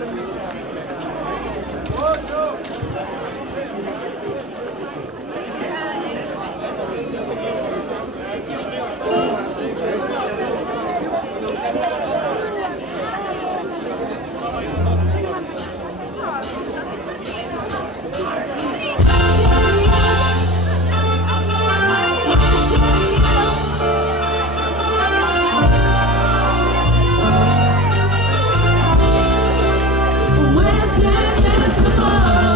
When I stand against the wall.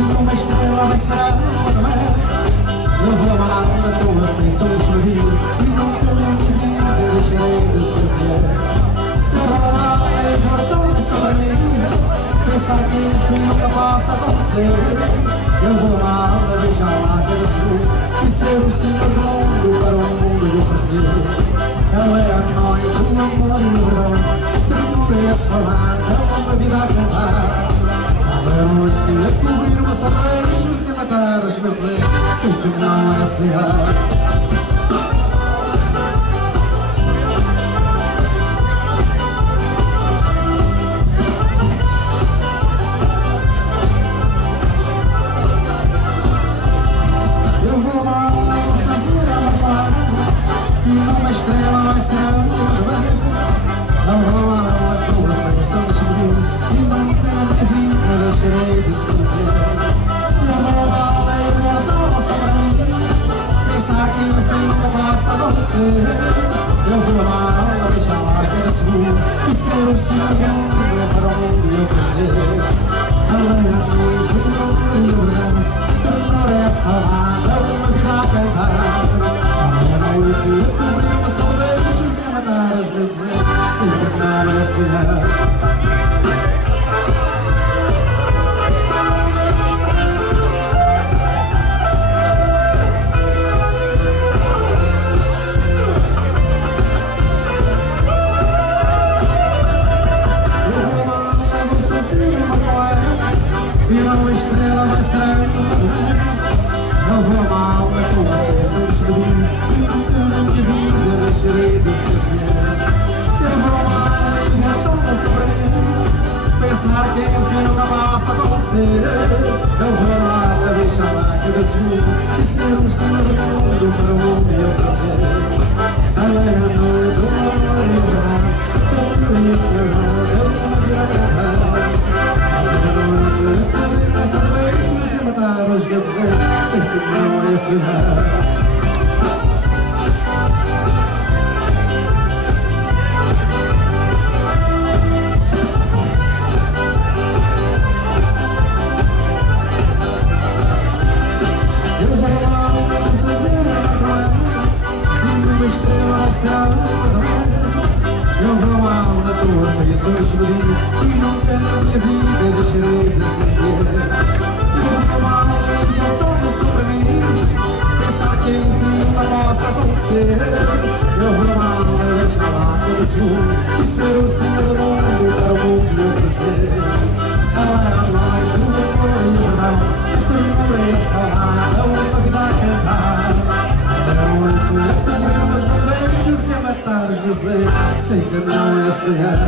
numa estrela vai ser eu vou amar a tua afeição escrever e nunca na minha vida deixarei de ser fiel. Eu vou amar e guardar sobre mim, pensar que enfim nunca possa acontecer. Eu vou amar, beijá-la cada segundo e ser o senhor do mundo para o mundo lhe oferecer. Ela é a noite do amor e verdade, ternura e a saudade, é uma vida a cantar. Ela é a noite a cobrir-me sorrisos e a matar os meus desejos, sei que não é cear. E numa estrela vai ser muito bem. Eu vou amar a tua afeição escrever e nunca na minha vida deixarei de ser fiel. Eu vou amá-la e guardá-la só para mim, pensar que no fim nunca possa acontecer. Eu vou amá-la, beijá-la cada segundo e ser o senhor do mundo para o mundo lhe oferecer. Ela é a noite do amor e verdade, ternura é a saudade, é uma vida a cantar. Noite a cobrir-me são beijos e a matar os meus desejos, sei que não é cear. Eu vou amar, vou fazer uma moeda e numa estrela vai ser muito bem. Eu vou amar a tua afeição escrever e nunca na minha vida deixarei de ser fiel. Eu vou amar e guardá-la sobre mim, pensar que enfim nunca possa acontecer. Eu vou amar para deixá-la cada segundo e ser o senhor do mundo para o mundo e o prazer. Ela é a noite do amor e verdade, tão conhecedora, é uma vida a cantar. São beijos e matar os meus desejos, sei que não é cear. Eu vou amar, vou fazer uma moeda e numa estrela vai ser a eu vou amar a tua afeição escrever e nunca na minha vida deixarei de ser fiel. Eu vou amar e guardá-la sobre mim, pensar que enfim nunca possa acontecer. Eu vou amar, deixá-la cada segundo e ser o senhor do mundo para o mundo lhe oferecer. Ela é a noite do amor e a verdade, a ternura e a saudade, é uma vida a cantar. É muito a cobrir-me são beijos e a matar os meus desejos, sei que não é cear.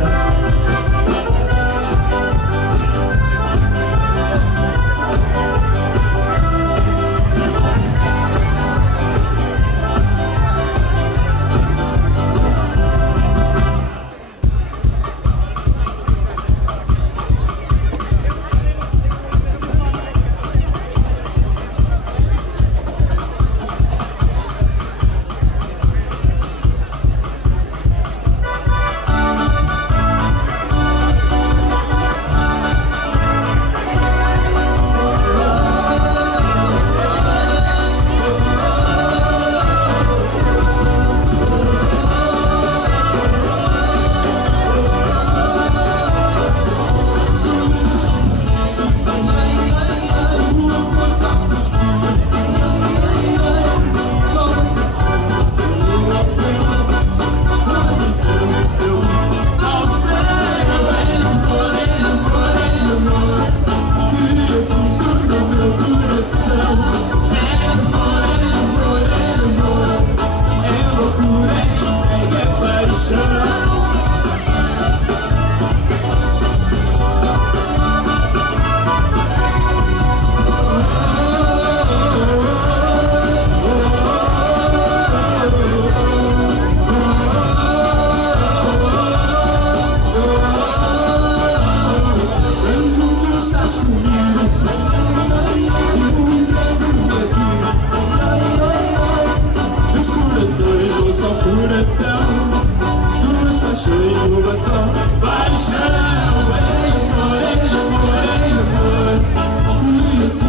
Paixão, amor, amor, amor,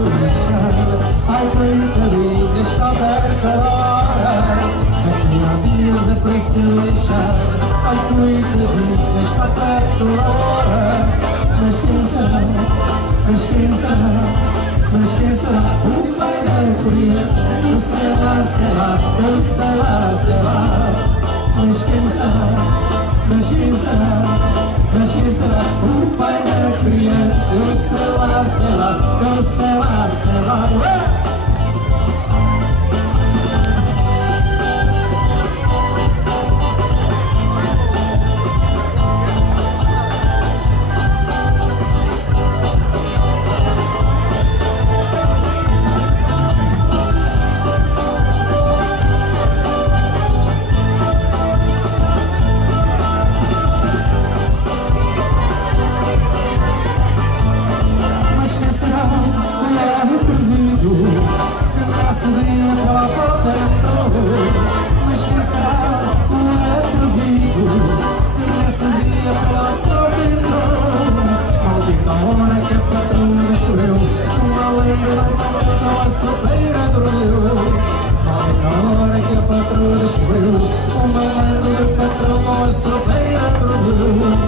lixada. Ai, coitadinha, está perto da hora. Daqui a dias é para ser lixada. Ai, coitadinha, está perto da hora. Mas quem será? Mas quem será? Mas quem será? O pai da criança? Eu sei lá, sei lá, eu sei lá, sei lá. Mas quem será? Mas quem será? Mas quem será? O pai da criança? Eu sei lá, sei lá, eu sei lá, sei lá. Nesse dia pela porta entrou. Mas quem será o atrevido que nesse dia pela porta entrou? Maldita hora que a patroa descobriu uma lenda com a sopeira dormiu. Maldita hora que a patroa descobriu uma lenda do patrão com a sopeira dormiu.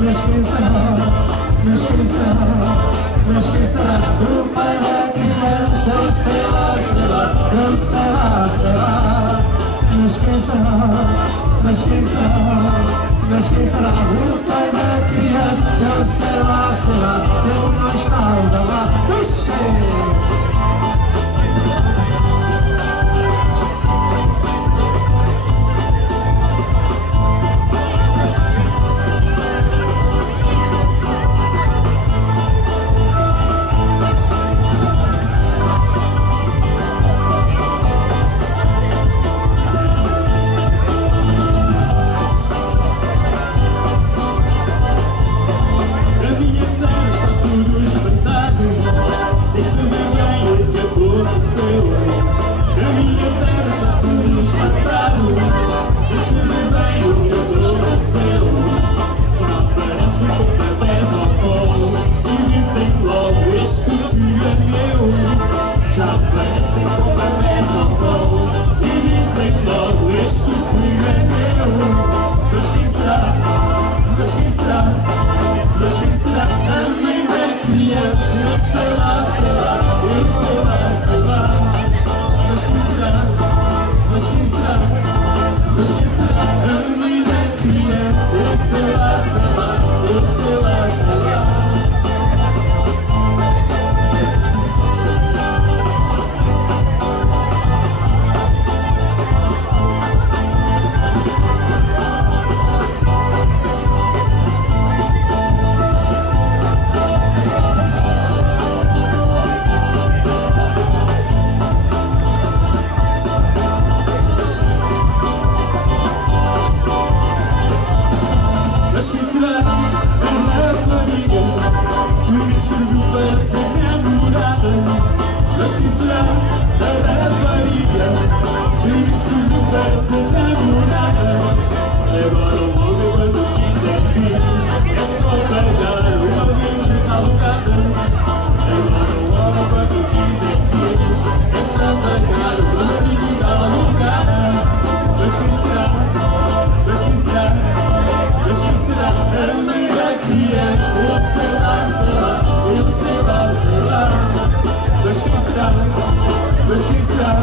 Mas quem será? Mas quem será? Mas quem será o pai da criança? Eu sei lá, sei lá, eu sei lá, sei lá. Mas quem será? Mas quem será? Mas quem será o pai da criança? Eu sei lá, eu não estava lá. Puxei! Mas que será a rapariga que me subiu para ser namorada? Agora o homem quando quiser filhos é só pagar uma vida alugada. Agora o homem quando quiser filhos é só pagar uma vida alugada. Mas quem será? Mas quem será? Mas quem será a mãe da criança? Eu sei lá, sei lá, eu sei lá, sei lá. Mas quem será? Mas quem será?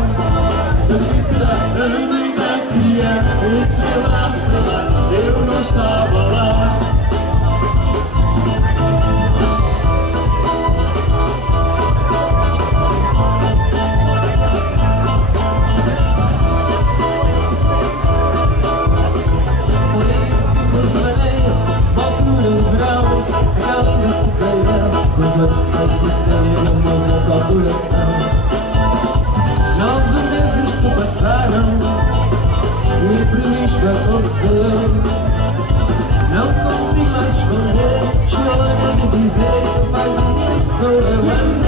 Mas quem será a mãe da criança? Eu sei lá, eu não estava lá. Nove meses se passaram, o imprevisto aconteceu. Não consigo mais esconder, chora-me dizer que faz isso sou eu.